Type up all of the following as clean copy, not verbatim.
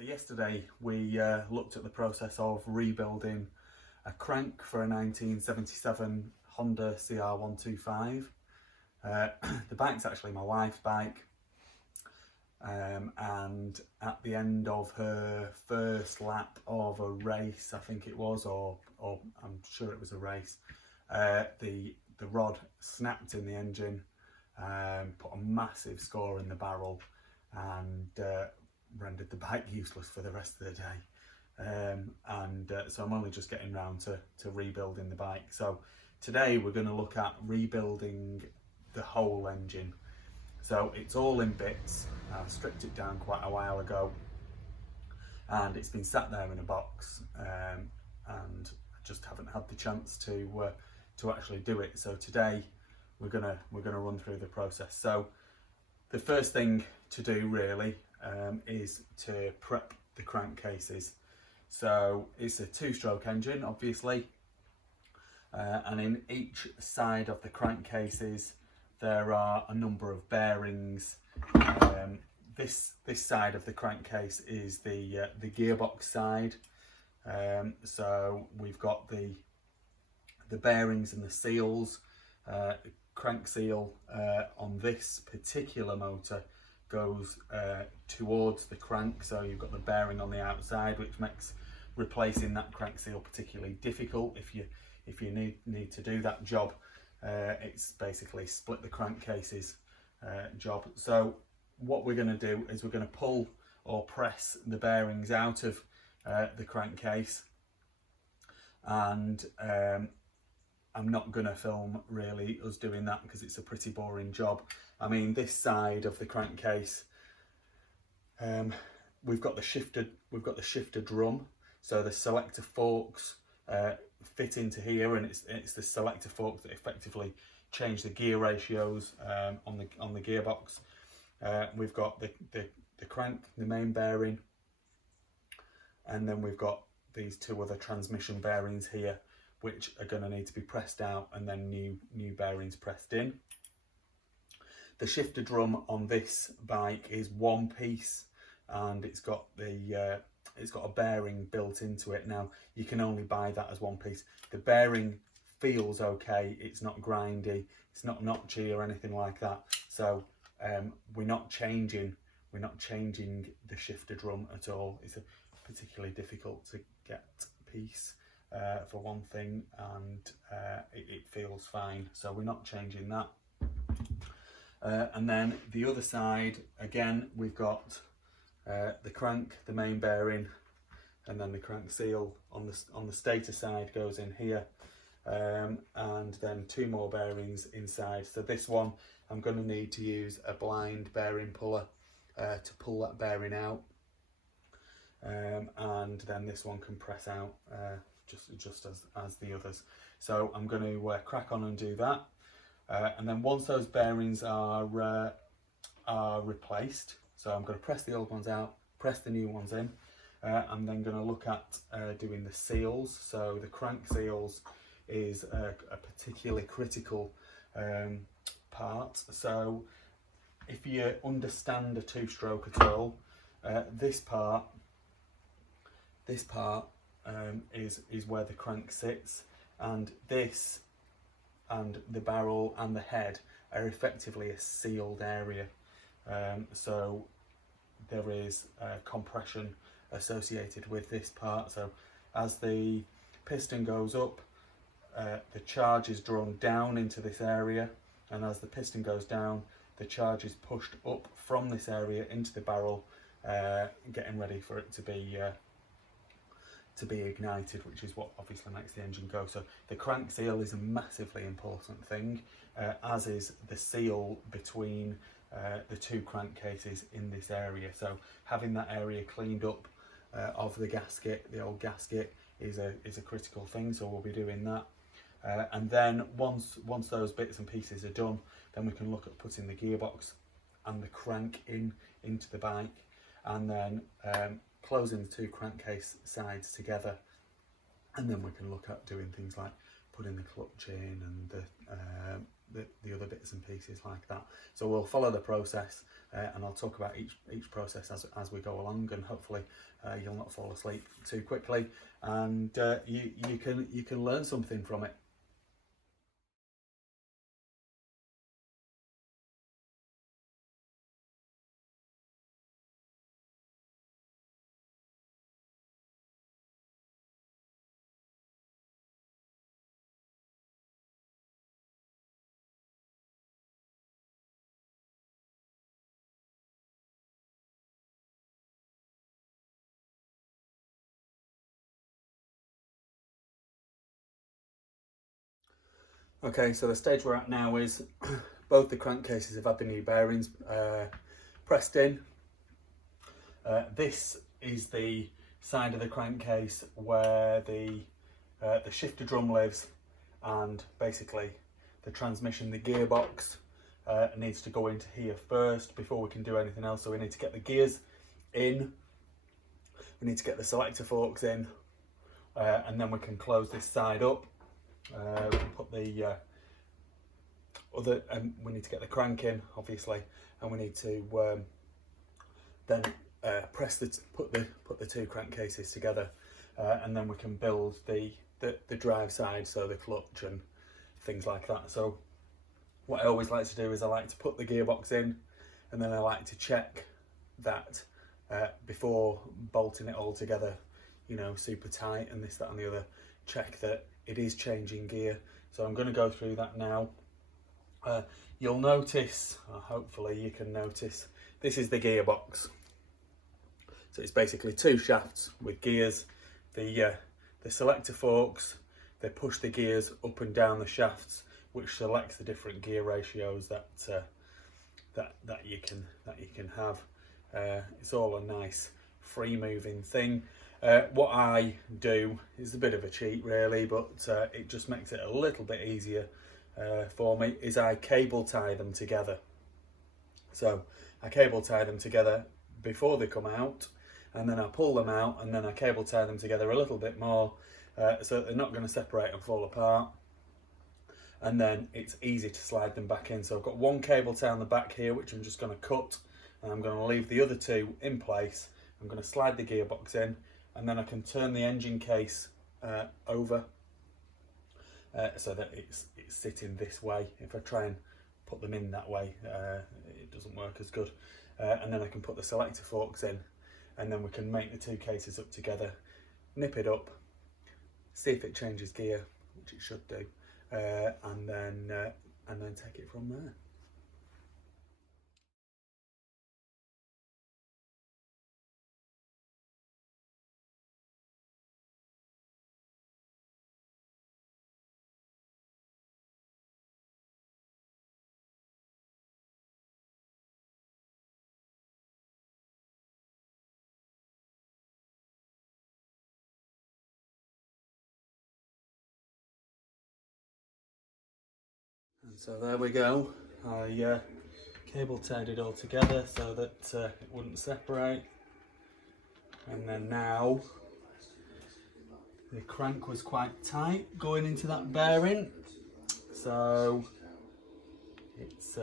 So yesterday we looked at the process of rebuilding a crank for a 1977 Honda CR125. The bike's actually my wife's bike, and at the end of her first lap of a race, I think it was, or I'm sure it was a race, the rod snapped in the engine, put a massive score in the barrel, and rendered the bike useless for the rest of the day. So I'm only just getting round to rebuilding the bike. So today we're going to look at rebuilding the whole engine. So it's all in bits. I stripped it down quite a while ago, and it's been sat there in a box, and I just haven't had the chance to actually do it. So today we're gonna run through the process. So the first thing to do really is to prep the crankcases. So it's a two-stroke engine, obviously, and in each side of the crankcases there are a number of bearings. This side of the crankcase is the gearbox side. So we've got the bearings and the seals. Crank seal on this particular motor goes towards the crank, so you've got the bearing on the outside, which makes replacing that crank seal particularly difficult if you need to do that job. It's basically split the crankcases job. So what we're going to do is we're going to pull or press the bearings out of the crankcase, and I'm not going to film really us doing that because it's a pretty boring job. I mean, this side of the crankcase, we've got the shifter drum, so the selector forks fit into here, and it's the selector forks that effectively change the gear ratios on the gearbox. We've got the crank, the main bearing, and then we've got these two other transmission bearings here, which are going to need to be pressed out, and then new bearings pressed in. The shifter drum on this bike is one piece, and it's got a bearing built into it. Now you can only buy that as one piece. The bearing feels okay, it's not grindy, it's not notchy or anything like that. So we're not changing the shifter drum at all. It's a particularly difficult to get piece for one thing, and it feels fine, so we're not changing that. And then the other side, again, we've got the crank, the main bearing, and then the crank seal on the stator side goes in here, and then two more bearings inside. So this one I'm going to need to use a blind bearing puller to pull that bearing out, and then this one can press out just as the others. So I'm going to crack on and do that, and then once those bearings are replaced, so I'm going to press the old ones out, press the new ones in. I'm then going to look at doing the seals. So the crank seals is a particularly critical part. So if you understand a two-stroke at all, this part is where the crank sits, and this and the barrel and the head are effectively a sealed area. So there is compression associated with this part. So as the piston goes up, the charge is drawn down into this area, and as the piston goes down, the charge is pushed up from this area into the barrel, getting ready for it to be ignited, which is what obviously makes the engine go. So the crank seal is a massively important thing, as is the seal between the two crankcases in this area. So having that area cleaned up of the gasket, the old gasket, is a critical thing, so we'll be doing that. And then once those bits and pieces are done, then we can look at putting the gearbox and the crank into the bike, and then closing the two crankcase sides together, and then we can look at doing things like putting the clutch in and the other bits and pieces like that. So we'll follow the process, and I'll talk about each process as we go along, and hopefully you'll not fall asleep too quickly, and you can learn something from it. Okay, so the stage we're at now is both the crankcases have had the new bearings pressed in. This is the side of the crankcase where the shifter drum lives, and basically the transmission, the gearbox needs to go into here first before we can do anything else. So we need to get the gears in, we need to get the selector forks in, and then we can close this side up. We can put the we need to get the crank in, obviously, and we need to then put the two crankcases together, and then we can build the drive side, so the clutch and things like that. So what I always like to do is I like to put the gearbox in, and then I like to check that before bolting it all together, you know, super tight and this, that and the other, check that it is changing gear. So I'm going to go through that now. You'll notice, or hopefully you can notice, this is the gearbox. So it's basically two shafts with gears. The selector forks, they push the gears up and down the shafts, which selects the different gear ratios that you can have. It's all a nice free moving thing. What I do is a bit of a cheat really, but it just makes it a little bit easier for me, is I cable tie them together. So I cable tie them together before they come out, and then I pull them out, and then I cable tie them together a little bit more, so that they're not going to separate and fall apart, and then it's easy to slide them back in. So I've got one cable tie on the back here, which I'm just going to cut, and I'm going to leave the other two in place. I'm going to slide the gearbox in, and then I can turn the engine case over so that it's sitting this way. If I try and put them in that way, it doesn't work as good. And then I can put the selector forks in, and then we can make the two cases up together, nip it up, see if it changes gear, which it should do, and then take it from there. And so there we go. I cable tied it all together so that it wouldn't separate. And then now the crank was quite tight going into that bearing, so it's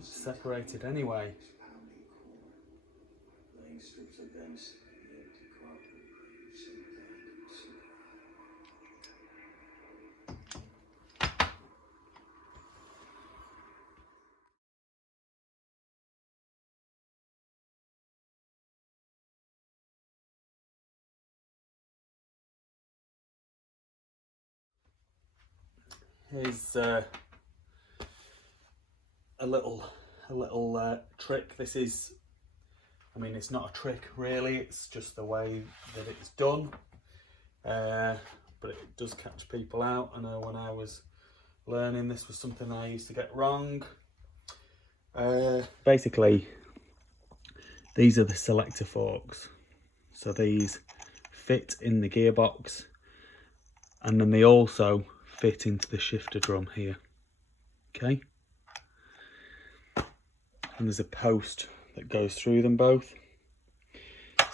separated anyway. Here's a little trick. This is, I mean, it's not a trick really, it's just the way that it's done, but it does catch people out. I know when I was learning, this was something I used to get wrong. Basically, these are the selector forks, so these fit in the gearbox, and then they also fit into the shifter drum here. Okay, and there's a post that goes through them both.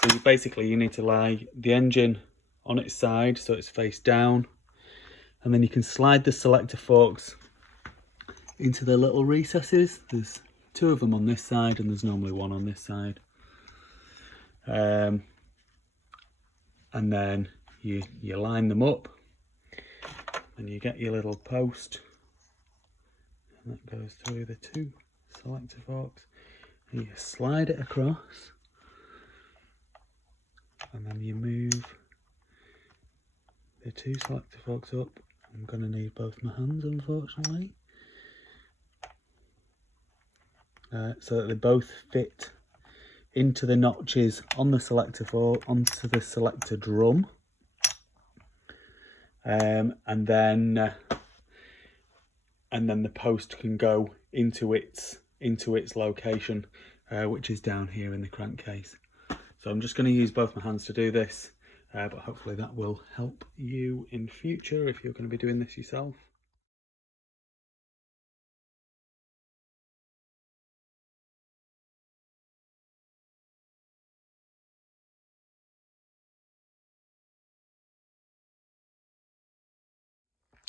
So basically you need to lie the engine on its side so it's face down, and then you can slide the selector forks into the little recesses. There's 2 of them on this side, and there's normally 1 on this side. And then you line them up, and you get your little post, and that goes through the 2 selector forks, and you slide it across, and then you move the 2 selector forks up. I'm going to need both my hands, unfortunately, so that they both fit into the notches on the selector fork, onto the selector drum, and then the post can go into its location, which is down here in the crankcase. So I'm just going to use both my hands to do this, but hopefully that will help you in future if you're going to be doing this yourself.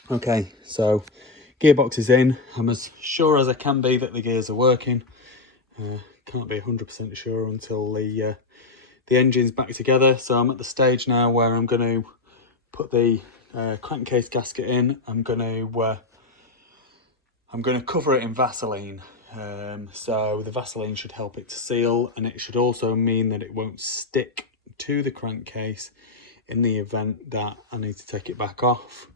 Okay, so gearbox is in. I'm as sure as I can be that the gears are working. Can't be 100% sure until the engine's back together. So I'm at the stage now where I'm going to put the crankcase gasket in. I'm going to cover it in Vaseline. So the Vaseline should help it to seal, and it should also mean that it won't stick to the crankcase in the event that I need to take it back off.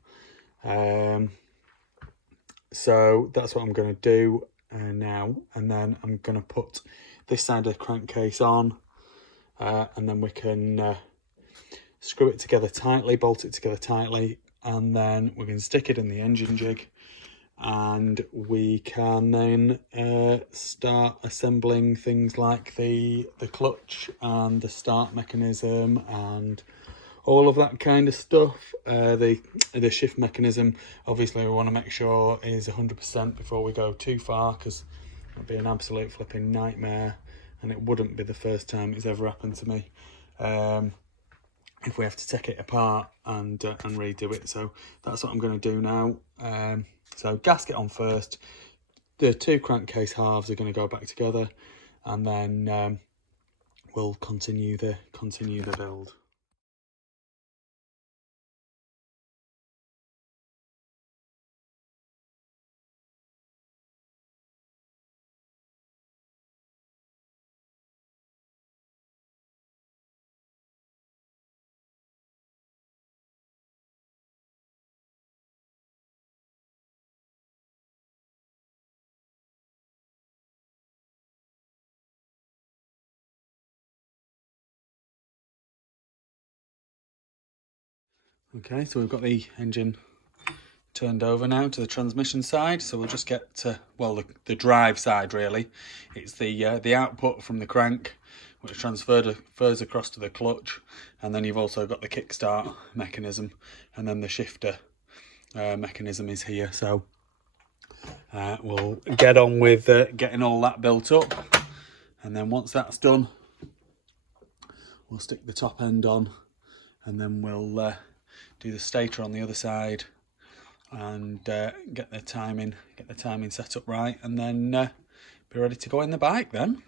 So that's what I'm going to do now, and then I'm going to put this side of the crankcase on, and then we can screw it together tightly, bolt it together tightly, and then we can stick it in the engine jig, and we can then start assembling things like the clutch and the start mechanism and all of that kind of stuff. The shift mechanism, obviously we want to make sure is 100% before we go too far, because it'd be an absolute flipping nightmare, and it wouldn't be the first time it's ever happened to me if we have to take it apart and redo it. So that's what I'm going to do now. So gasket on first, the 2 crankcase halves are going to go back together, and then we'll continue the build. Okay, so we've got the engine turned over now to the transmission side, so we'll just get to, well, the drive side really. It's the output from the crank, which transfers across to the clutch, and then you've also got the kickstart mechanism, and then the shifter mechanism is here. So we'll get on with getting all that built up, and then once that's done, we'll stick the top end on, and then we'll do the stator on the other side, and get the timing set up right, and then be ready to go in the bike then.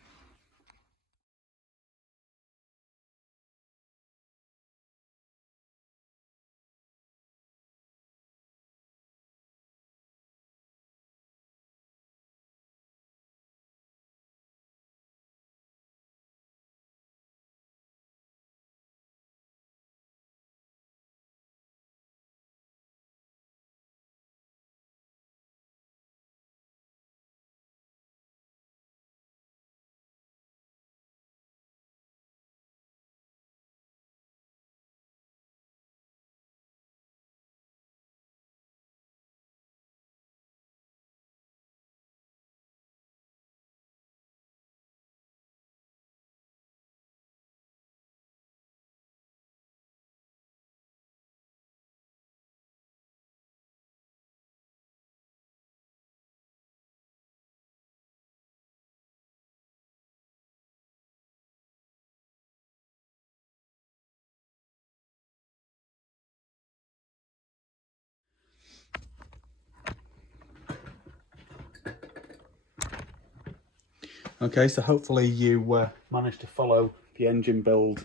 Okay, so hopefully you managed to follow the engine build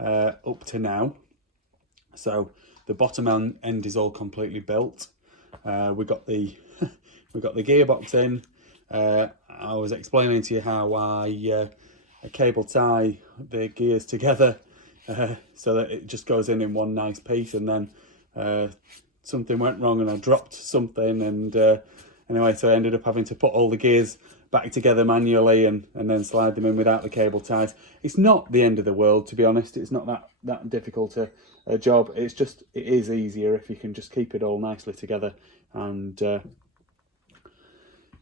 up to now. So the bottom end is all completely built. We got the we got the gearbox in. I was explaining to you how I cable tie the gears together so that it just goes in one nice piece, and then something went wrong and I dropped something, and anyway, so I ended up having to put all the gears back together manually and then slide them in without the cable ties. It's not the end of the world, to be honest. It's not that difficult a job. It's just, it is easier if you can just keep it all nicely together, and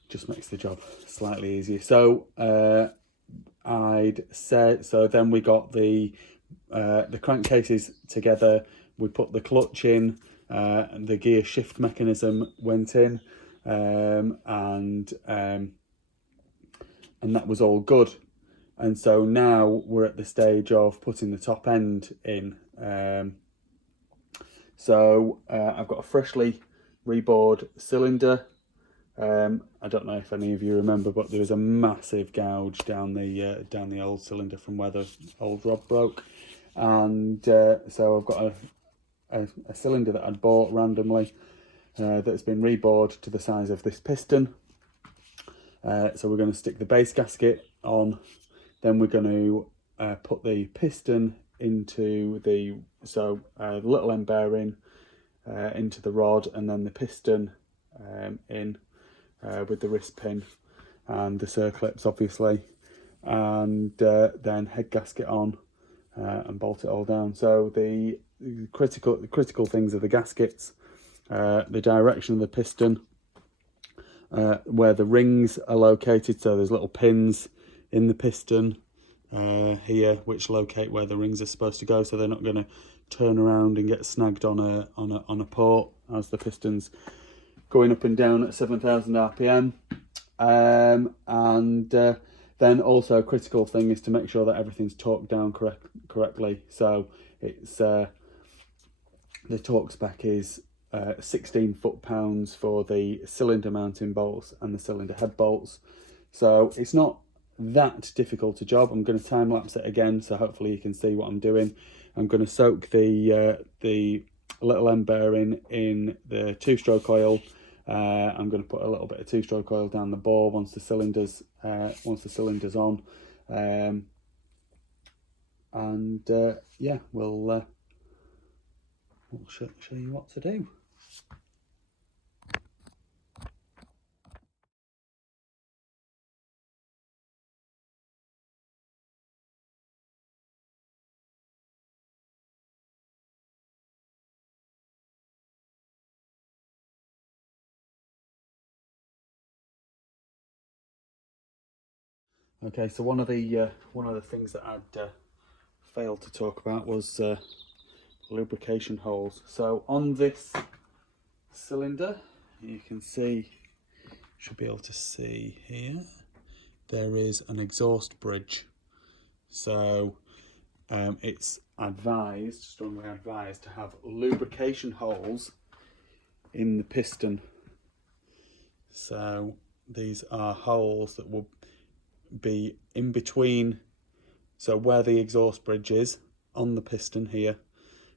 just makes the job slightly easier. So I'd said, so then we got the crankcases together, we put the clutch in, and the gear shift mechanism went in, and that was all good. And so now we're at the stage of putting the top end in. So I've got a freshly rebored cylinder. I don't know if any of you remember, but there was a massive gouge down the old cylinder from where the old rod broke, and so I've got a cylinder that I'd bought randomly that's been rebored to the size of this piston. So we're going to stick the base gasket on, then we're going to put the piston into the little end bearing into the rod, and then the piston in with the wrist pin and the circlips, obviously, and then head gasket on and bolt it all down. So the critical things are the gaskets, the direction of the piston, where the rings are located. So there's little pins in the piston here which locate where the rings are supposed to go, so they're not going to turn around and get snagged on a port as the piston's going up and down at 7,000 RPM. And then also a critical thing is to make sure that everything's torqued down correctly. So it's the torque spec is 16 foot-pounds for the cylinder mounting bolts and the cylinder head bolts. So it's not that difficult a job. I'm going to time lapse it again, so hopefully you can see what I'm doing. I'm going to soak the little end bearing in the two-stroke oil. I'm going to put a little bit of two-stroke oil down the bore once the cylinder's on, and yeah, we'll show you what to do. Okay, so one of the things that I'd failed to talk about was lubrication holes. So on this cylinder, you can see, should be able to see here, there is an exhaust bridge. So it's advised, strongly advised, to have lubrication holes in the piston. So these are holes that will be in between, so where the exhaust bridge is on the piston here,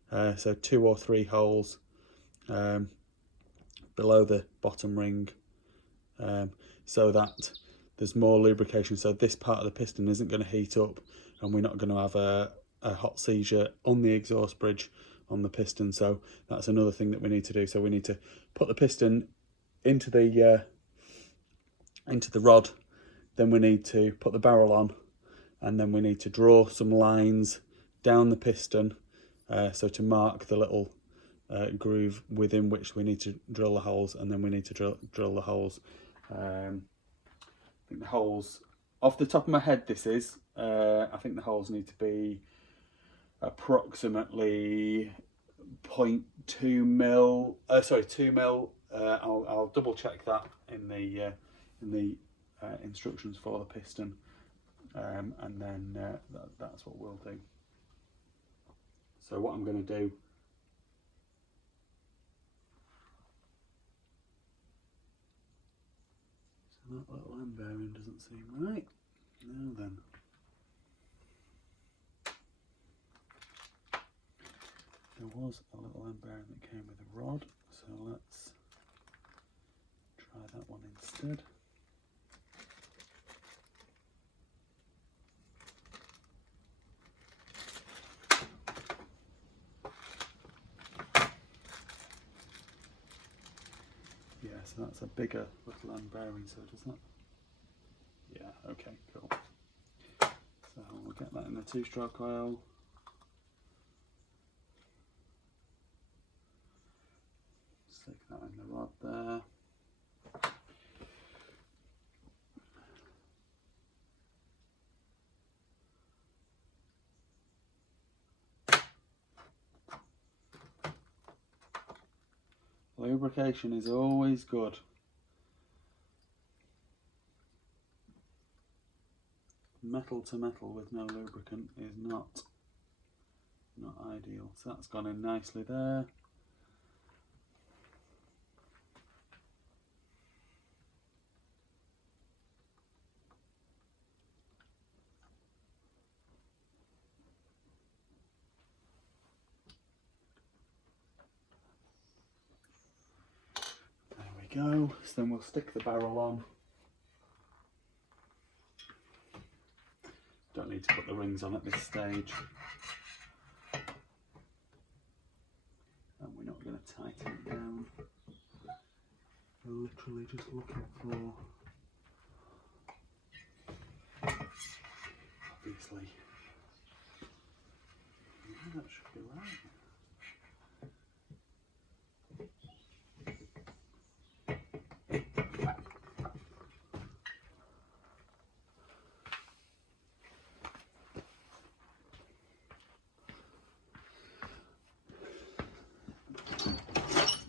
so 2 or 3 holes below the bottom ring, so that there's more lubrication, so this part of the piston isn't going to heat up and we're not going to have a hot seizure on the exhaust bridge on the piston. So that's another thing that we need to do. So we need to put the piston into the rod, then we need to put the barrel on, and then we need to draw some lines down the piston, so to mark the little groove within which we need to drill the holes, and then we need to drill the holes. I think the holes, off the top of my head, I think the holes need to be approximately 0.2 mil. Sorry, 2 mil. I'll double check that in the instructions for the piston, and then that's what we'll do. So what I'm going to do, so that little end bearing doesn't seem right. Now then, there was a little end bearing that came with a rod, so let's try that one instead. Yeah, so that's a bigger little end bearing, so does that? Yeah, okay, cool. So we'll get that in the 2-stroke oil. Stick that in the rod there. Lubrication is always good. Metal to metal with no lubricant is not ideal. So that's gone in nicely there. There we go. So then we'll stick the barrel on. Don't need to put the rings on at this stage. And we're not going to tighten it down. We're literally just looking for, obviously, yeah, that should be right.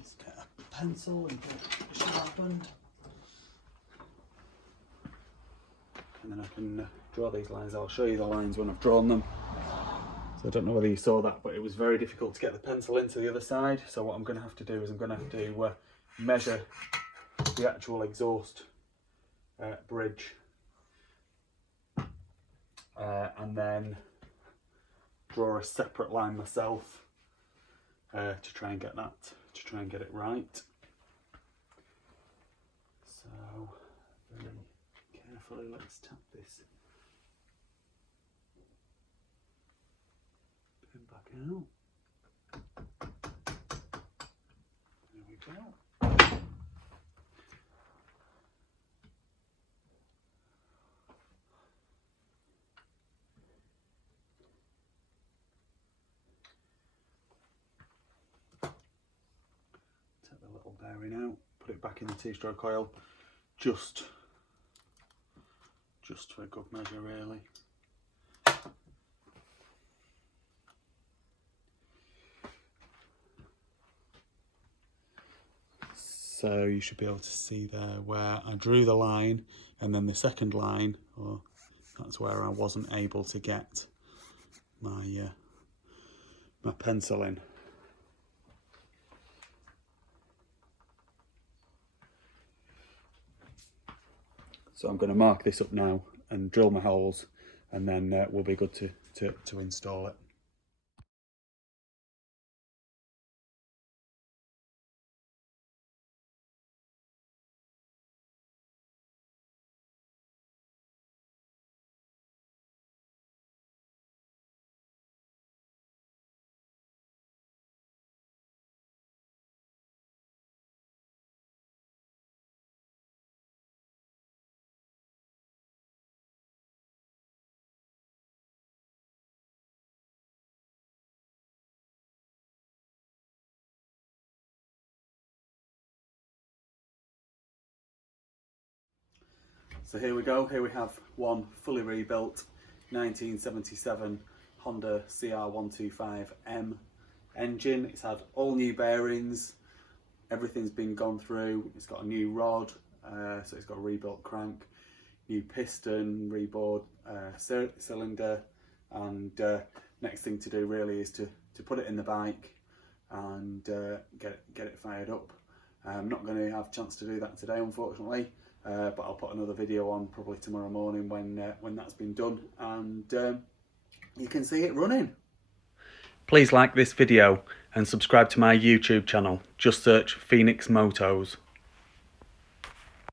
Let's get a pencil and get it sharpened. And then I can draw these lines. I'll show you the lines when I've drawn them. So I don't know whether you saw that, but it was very difficult to get the pencil into the other side. So what I'm going to have to do is I'm going to have to measure the actual exhaust bridge, and then draw a separate line myself to try and get it right. So very carefully, let's tap this pin back out. There we go. Take the little bearing out, put it back in the 2-stroke oil, just for good measure really. So you should be able to see there where I drew the line, and then the second line, or that's where I wasn't able to get my my pencil in. So I'm going to mark this up now and drill my holes, and then we'll be good to install it. So here we go, here we have one fully rebuilt 1977 Honda CR125m engine. It's had all new bearings, everything's been gone through, it's got a new rod, so it's got a rebuilt crank, new piston, rebored cylinder, and next thing to do really is to put it in the bike and get it fired up. I'm not going to have a chance to do that today, unfortunately. but I'll put another video on probably tomorrow morning when that's been done, and you can see it running. Please like this video and subscribe to my YouTube channel. Just search Phoenix Motos.